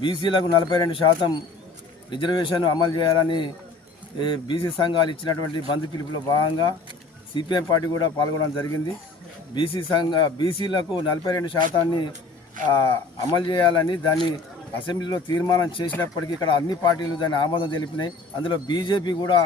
బీసీలకు 42% రిజర్వేషన్ అమలు చేయాలని బీసీ సంఘాలు ఇచ్చినటువంటి బంద్ పిలుపులో భాగంగా సిపిఎం పార్టీ కూడా పాల్గొనడం జరిగింది. బీసీలకు 42% అమలు చేయాలని దాన్ని అసెంబ్లీలో తీర్మానం చేసినప్పటికీ ఇక్కడ అన్ని పార్టీలు దాన్ని ఆమోదం తెలిపినాయి. అందులో బీజేపీ కూడా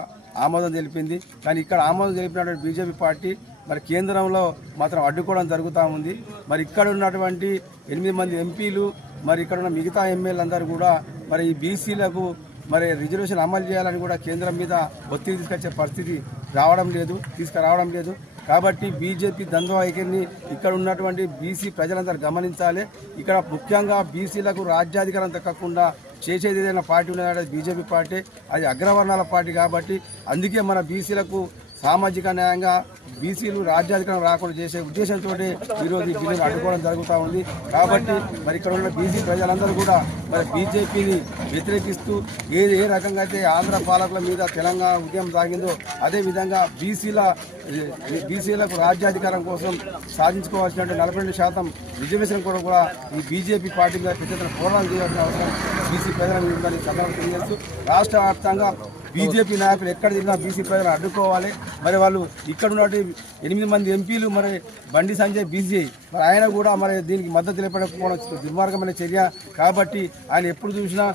ఆమోదం తెలిపింది. కానీ ఇక్కడ ఆమోదం తెలిపినటువంటి బీజేపీ పార్టీ మరి కేంద్రంలో మాత్రం అడ్డుకోవడం జరుగుతూ ఉంది. మరి ఇక్కడ ఉన్నటువంటి 8 మంది ఎంపీలు మరి ఇక్కడ ఉన్న మిగతా ఎమ్మెల్యేలందరూ కూడా మరి ఈ బీసీలకు మరి రిజర్వేషన్ అమలు చేయాలని కూడా కేంద్రం మీద ఒత్తిడి తీసుకొచ్చే పరిస్థితి తీసుకురావడం లేదు. కాబట్టి బీజేపీ ద్వంద్వ వైఖరిని ఇక్కడ ఉన్నటువంటి బీసీ ప్రజలందరూ గమనించాలి. ఇక్కడ ముఖ్యంగా బీసీలకు రాజ్యాధికారం దక్కకుండా చేసేది ఏదైనా పార్టీ ఉన్నదంటే బీజేపీ పార్టీ, అది అగ్రవర్ణాల పార్టీ. కాబట్టి అందుకే మన బీసీలకు సామాజిక న్యాయంగా బీసీలు రాజ్యాధికారం రాకుండా చేసే ఉద్దేశంతో ఈరోజు ఈ బిల్లును అడ్డుకోవడం జరుగుతూ ఉంది. కాబట్టి మరి ఇక్కడ ఉన్న బీసీ ప్రజలందరూ కూడా మరి బీజేపీని వ్యతిరేకిస్తూ ఏ రకంగా అయితే ఆంధ్ర పాలకుల మీద తెలంగాణ ఉద్యమం సాగిందో అదేవిధంగా బీసీలకు రాజ్యాధికారం కోసం సాధించుకోవాల్సిన 42% రిజర్వేషన్ కూడా ఈ బీజేపీ పార్టీ మీద పెద్ద పోరాటం చేయాల్సిన అవసరం బీసీ ప్రజల మీద సందర్భంగా తెలియజేస్తూ రాష్ట్ర వ్యాప్తంగా బీజేపీ నాయకులు ఎక్కడ తిరిగినా బీసీ ప్రజలను అడ్డుకోవాలి. మరి వాళ్ళు ఇక్కడ ఉన్నటువంటి 8 మంది ఎంపీలు మరి బండి సంజయ్ బీసీ మరి ఆయన కూడా మరి దీనికి మద్దతు తెలియకపోవడం దుర్మార్గమైన చర్య. కాబట్టి ఆయన ఎప్పుడు చూసినా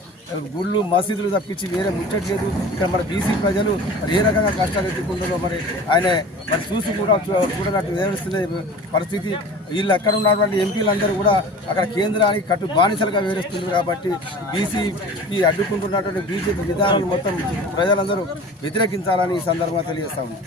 గుళ్ళు మసీదులు తప్పించి వేరే ముచ్చట్లేదు. ఇక్కడ మన బీసీ ప్రజలు మరి ఏ రకంగా కష్టాలు ఎదుర్కొంటారో మరి ఆయన మరి చూసి కూడా చూడనట్టు వివరిస్తున్న పరిస్థితి. వీళ్ళు అక్కడ ఉన్నటువంటి ఎంపీలందరూ కూడా అక్కడ కేంద్రానికి కట్టు బానిసలుగా వివరిస్తున్నారు. కాబట్టి బీసీకి అడ్డుకుంటున్నటువంటి బీజేపీ విధానాలు మొత్తం ప్రజలందరూ వ్యతిరేకించాలని ఈ సందర్భంగా తెలియజేస్తా ఉన్నాం.